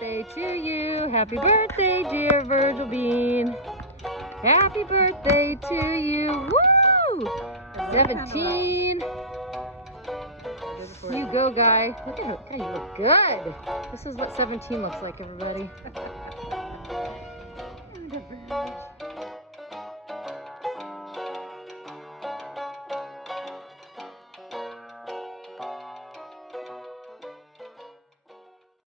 birthday to you. Happy birthday, dear Virgil Bean. Happy birthday to you. Woo! 17. You go, guy. Look at her. God, you look good. This is what 17 looks like, everybody.